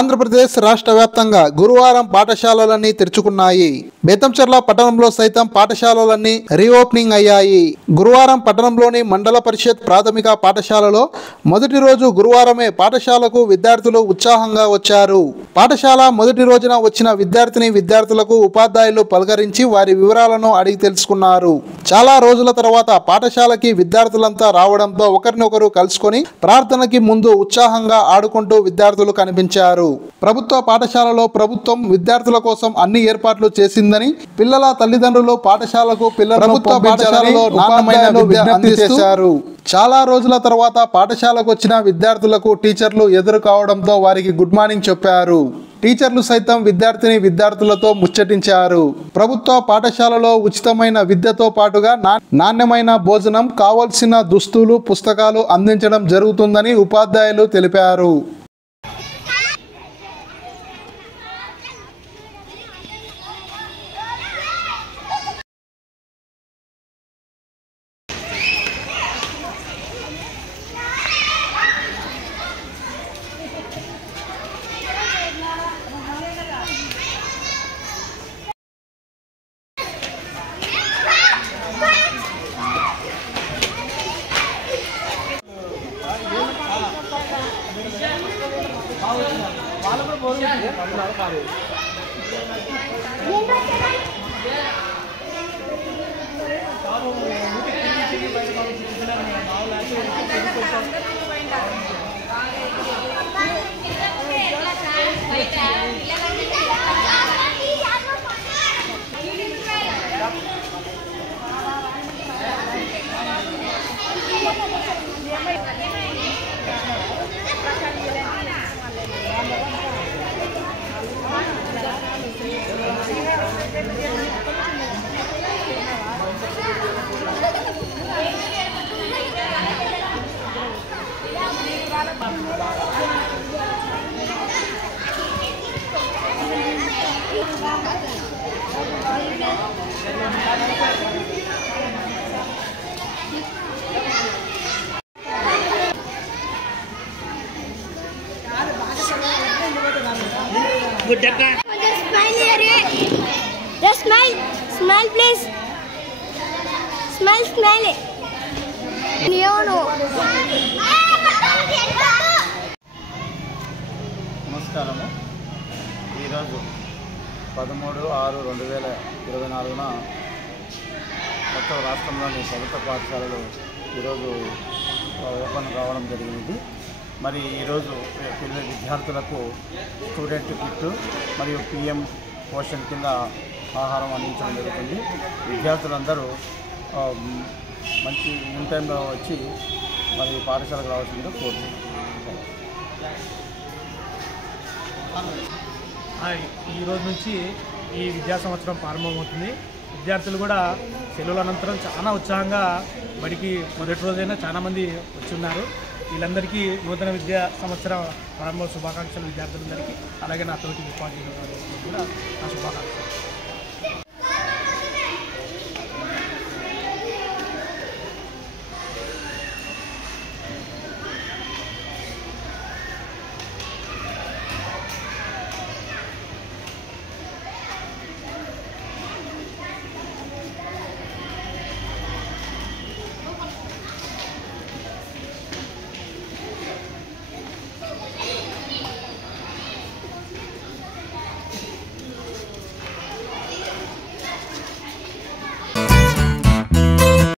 ఆంధ్రప్రదేశ్ రాష్ట్ర వ్యాప్తంగా గురువారం పాఠశాలలన్నీ తెరుచుకున్నాయి. బేతంచెర్ల పట్టణంలో సైతం పాఠశాలలన్నీ రీఓపెనింగ్ అయ్యాయి. గురువారం పట్టణంలోని మండల పరిషత్ ప్రాథమిక పాఠశాలలో మొదటి రోజు గురువారమే పాఠశాలకు విద్యార్థులు ఉత్సాహంగా వచ్చారు. పాఠశాల మొదటి రోజున వచ్చిన విద్యార్థులకు ఉపాధ్యాయులు పలకరించి వారి వివరాలను అడిగి తెలుసుకున్నారు. చాలా రోజుల తర్వాత పాఠశాలకి విద్యార్థులంతా రావడంతో ఒకరినొకరు కలుసుకొని ప్రార్థనకి ముందు ఉత్సాహంగా ఆడుకుంటూ విద్యార్థులు కనిపించారు. ప్రభుత్వ పాఠశాలలో ప్రభుత్వం విద్యార్థుల కోసం అన్ని ఏర్పాట్లు చేసిందని పిల్లల తల్లిదండ్రులు పాఠశాలకు ప్రభుత్వ పాఠశాలలో నాణ్యమైన విద్య అందించారు. చాలా రోజుల తర్వాత పాఠశాలకు వచ్చిన విద్యార్థులకు టీచర్లు ఎదురు కావడంతో వారికి గుడ్ మార్నింగ్ చెప్పారు. టీచర్లు సైతం విద్యార్థులతో ముచ్చటించారు. ప్రభుత్వ పాఠశాలలో ఉచితమైన విద్యతో పాటుగా నాణ్యమైన భోజనం, కావలసిన దుస్తులు, పుస్తకాలు అందించడం జరుగుతుందని ఉపాధ్యాయులు తెలిపారు. Just smile. Smile, please. Smile. నమస్కారము. ఈరోజు 13/6/2024 మొత్తం రాష్ట్రంలోని ప్రభుత్వ పాఠశాలలు ఈరోజు ఓపెన్ కావడం జరిగింది. మరి ఈరోజు పిల్లల విద్యార్థులకు స్టూడెంట్ కిట్ మరియు PM పోషన్ కింద ఆహారం అందించడం జరుగుతుంది. విద్యార్థులందరూ మంచి ఇన్ టైంలో వచ్చి మరి పాఠశాలకు రావాల్సిందిగా కోరుతున్నాను. ఈరోజు నుంచి ఈ విద్యా సంవత్సరం ప్రారంభమవుతుంది. విద్యార్థులు కూడా సెలవుల అనంతరం చాలా ఉత్సాహంగా బడికి మొదటి రోజైనా చాలామంది వచ్చి ఉన్నారు. వీళ్ళందరికీ నూతన విద్యా సంవత్సరం ప్రారంభ శుభాకాంక్షలు విద్యార్థులందరికీ, అలాగే నా తోటి ఉపాధ్యాయులందరికీ కూడా నా శుభాకాంక్షలు.